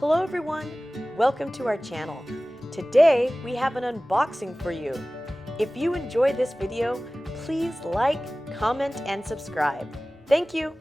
Hello everyone, welcome to our channel. Today we have an unboxing for you. If you enjoyed this video, please like, comment, and subscribe. Thank you.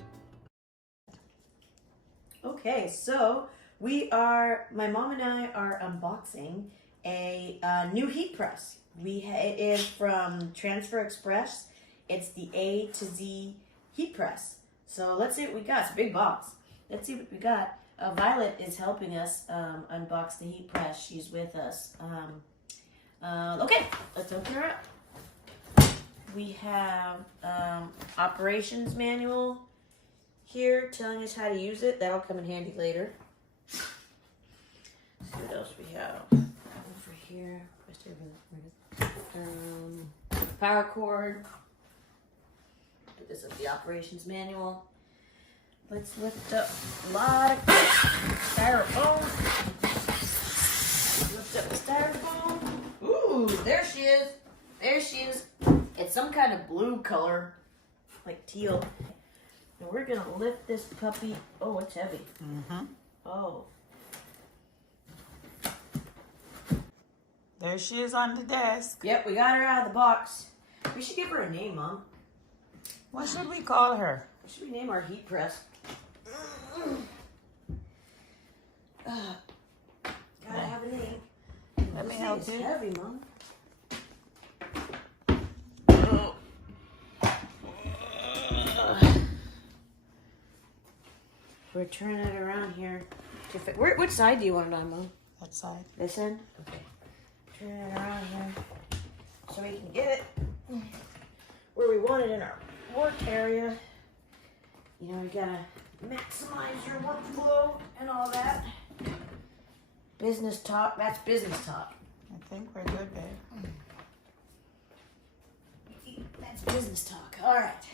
Okay, so my mom and I are unboxing a new heat press. It is from Transfer Express. It's the A to Z heat press. So let's see what we got. It's a big box. Let's see what we got. Violet is helping us unbox the heat press. She's with us. Okay, let's open her up. We have operations manual here telling us how to use it. That'll come in handy later. Let's see what else we have over here. Power cord. This is the operations manual. Let's lift up a lot of styrofoam. Lift up the styrofoam. Ooh, there she is. There she is. It's some kind of blue color, like teal. And we're gonna lift this puppy. Oh, it's heavy. Mm-hmm. Oh. There she is on the desk. Yep, we got her out of the box. We should give her a name, Mom. What should we call her? What should we name our heat press? Gotta have a name. Let me help you. It's heavy, Mom. We're turning it around here. Which side do you want it on, Mom? That side. This end? Okay. Turn it around here so we can get it where we want it in our work area. You know, we gotta maximize your workflow and all that. Business talk, that's business talk. I think we're good, babe. That's business talk. All right.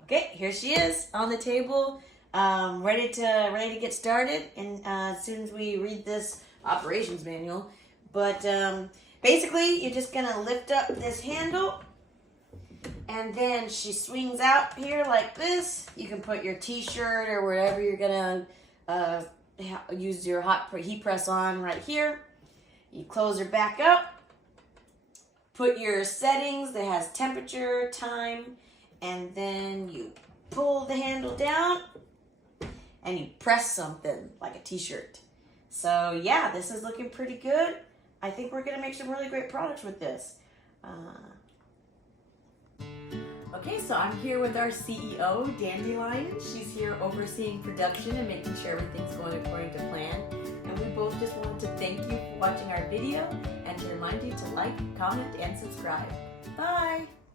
Okay, here she is on the table, ready to get started. And as soon as we read this operations manual, but basically you're just gonna lift up this handle, and then she swings out here like this. You can put your t-shirt or whatever you're gonna use your heat press on right here. You close her back up. Put your settings that has temperature, time, and then you pull the handle down and you press something like a t-shirt. So yeah, this is looking pretty good. I think we're gonna make some really great products with this. Okay, so I'm here with our CEO, Dandelion. She's here overseeing production and making sure everything's going according to plan. And we both just want to thank you for watching our video and to remind you to like, comment, and subscribe. Bye!